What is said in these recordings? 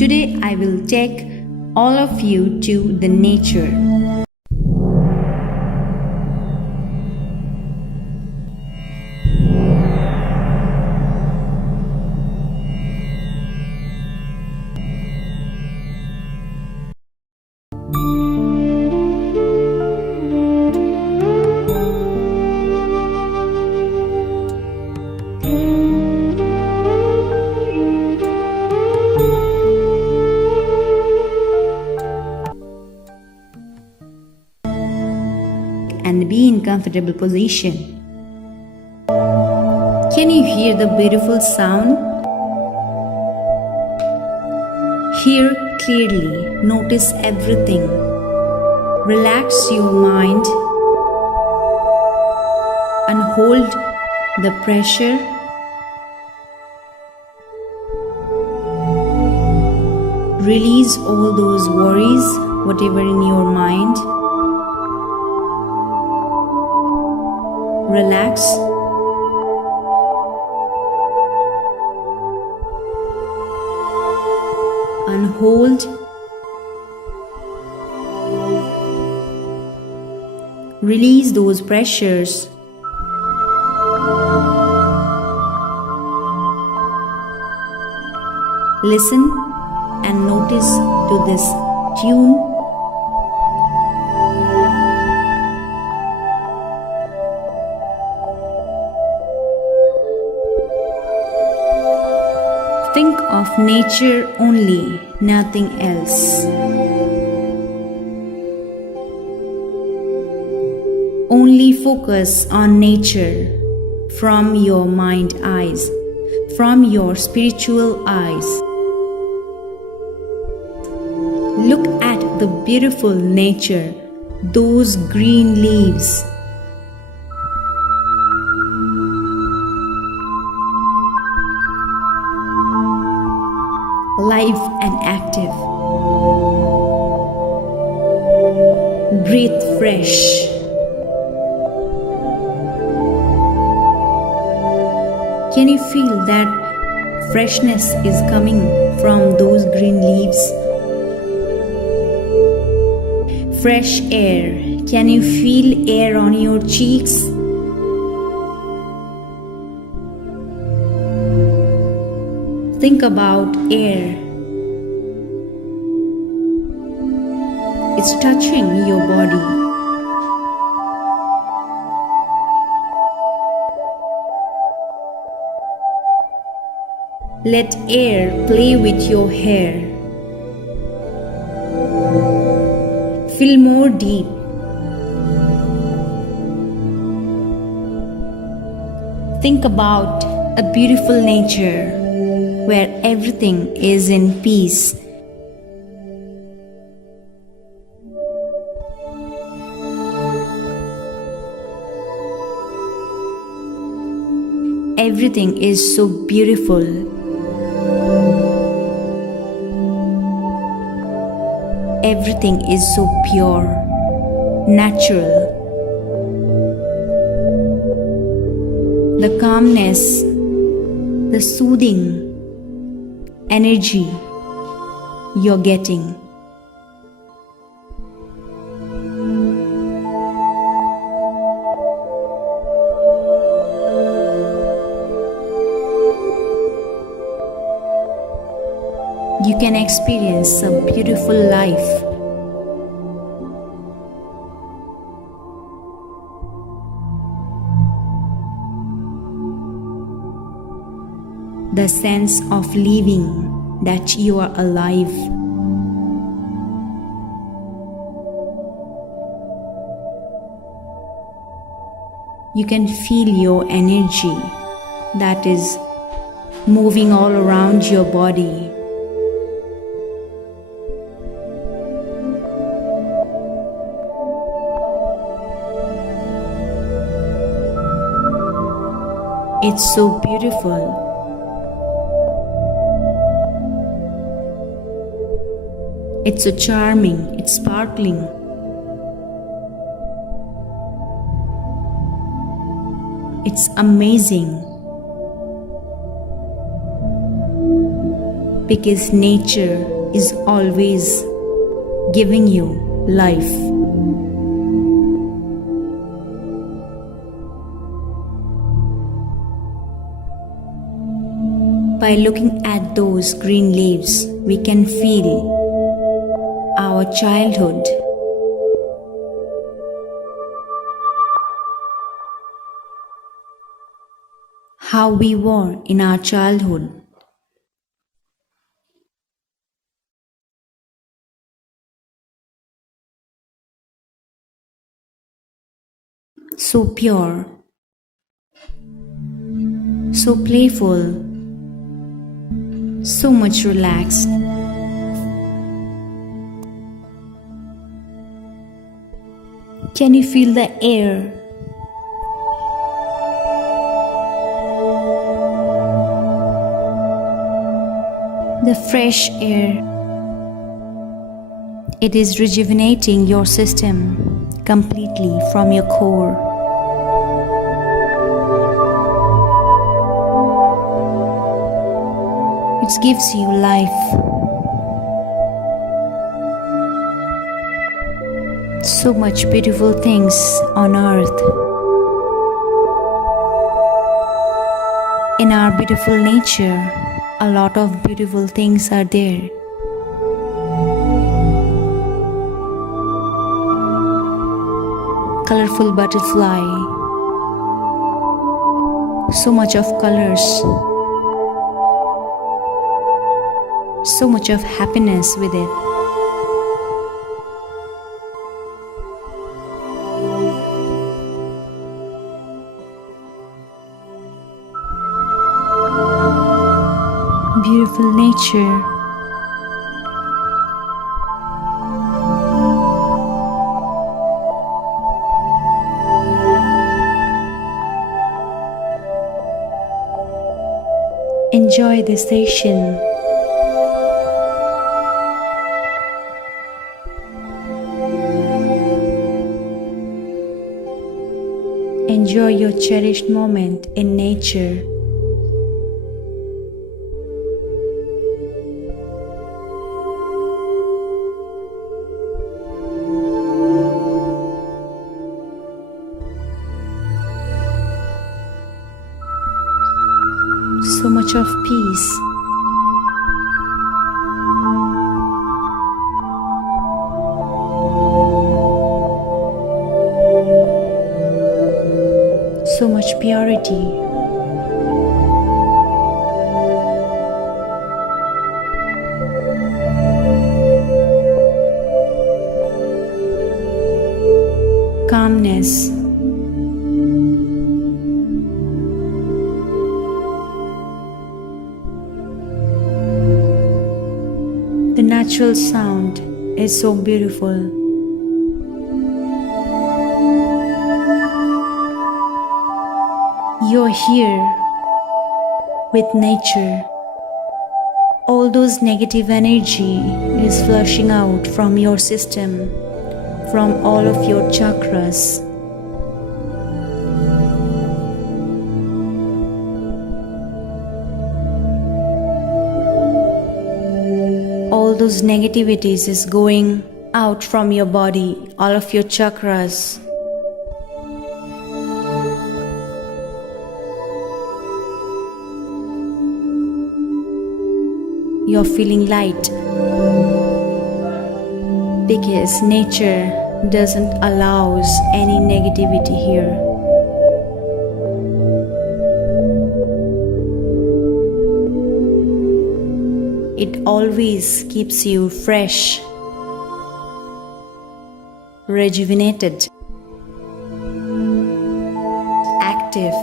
Today I will take all of you to the nature. And be in comfortable position. Can you hear the beautiful sound? Hear clearly, notice everything. Relax your mind and hold the pressure. Release all those worries, whatever in your mind. Relax. And hold. Release those pressures. Listen and notice to this tune. Think of nature only, nothing else. Only focus on nature from your mind eyes, from your spiritual eyes. Look at the beautiful nature, those green leaves. Live and active. Breathe fresh. Can you feel that freshness is coming from those green leaves? Fresh air. Can you feel air on your cheeks? Think about air. It's touching your body. Let air play with your hair. Feel more deep. Think about a beautiful nature where everything is in peace. Everything is so beautiful. Everything is so pure, natural. The calmness, the soothing energy you're getting. You can experience a beautiful life. The sense of living, that you are alive. You can feel your energy that is moving all around your body. It's so beautiful. It's so charming, it's sparkling. It's amazing. because nature is always giving you life. By looking at those green leaves, we can feel our childhood. How we were in our childhood. So pure, so playful, so much relaxed. Can you feel the air? The fresh air. It is rejuvenating your system completely from your core. It gives you life. So much beautiful things on earth. In our beautiful nature, a lot of beautiful things are there. Colorful butterfly. So much of colors. So much of happiness with it. Beautiful nature. Enjoy this session. Enjoy your cherished moment in nature. So much of peace. So much purity. Calmness. The natural sound is so beautiful. You're here with nature. All those negative energy is flushing out from your system, from all of your chakras. All those negativities is going out from your body, all of your chakras. You're feeling light because nature doesn't allow any negativity here. It always keeps you fresh, rejuvenated, active,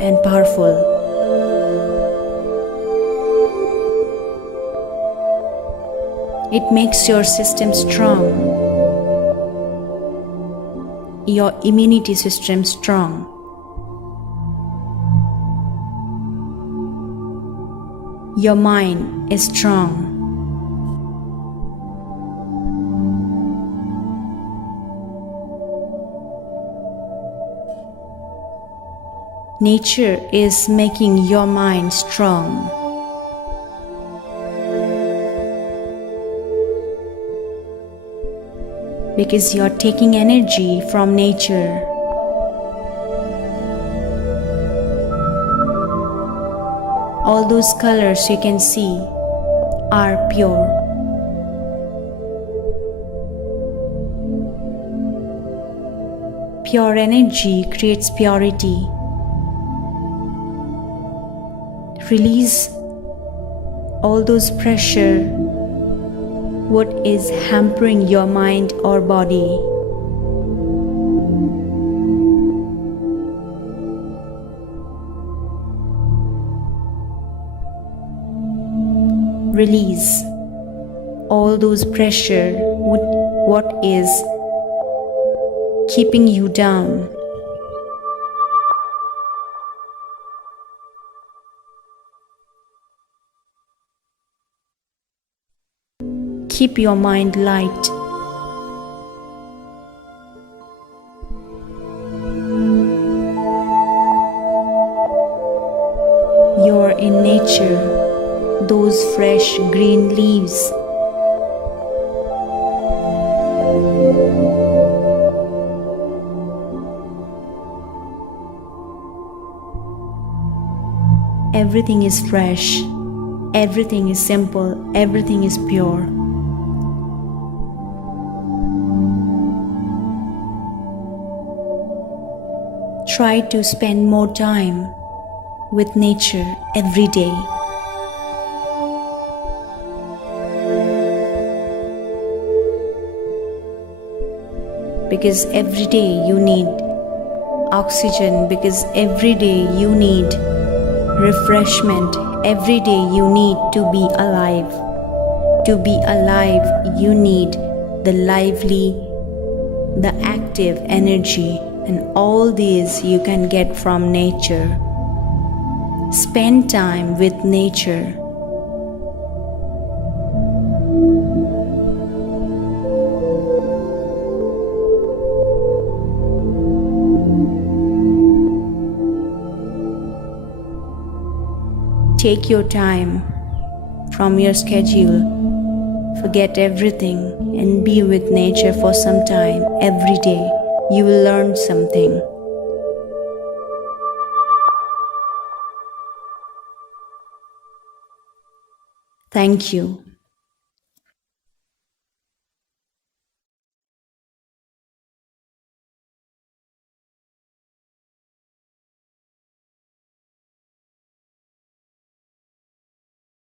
and powerful. It makes your system strong, your immunity system strong. Your mind is strong. Nature is making your mind strong. because you're taking energy from nature. All those colors you can see are pure. Pure energy creates purity. Release all those pressure, what is hampering your mind or body. Release all those pressure, what is keeping you down. Keep your mind light. You're in nature, those fresh green leaves. Everything is fresh, everything is simple, everything is pure. Try to spend more time with nature every day. Because every day you need oxygen, because every day you need refreshment, every day you need to be alive. To be alive, you need the lively, the active energy, and all these you can get from nature. Spend time with nature. Take your time from your schedule. Forget everything and be with nature for some time every day. You will learn something. Thank you.